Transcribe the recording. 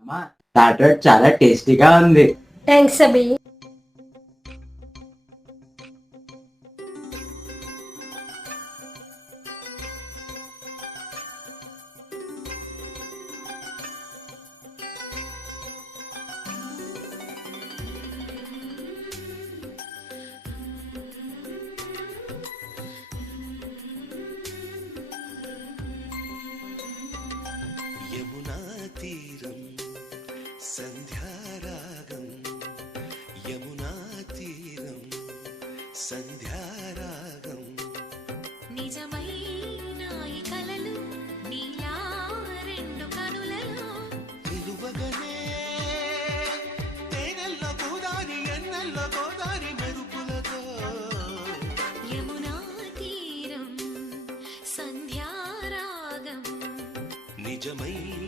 అమ్మా స్టార్టర్ చాలా టేస్టీగా ఉంది. థ్యాంక్స్ అభి. యమునా తీరం సంధ్యారాగం, యమునా తీరం సంధ్యారాగం. నిజమైన ఈ కలలు నీలా రెండు కనులలో నిలువగనే తేనెల్లో గోదారి ఎన్నెల్లో గోదారి మెరుపులతో. యమునా తీరం సంధ్యారాగం. నిజమైన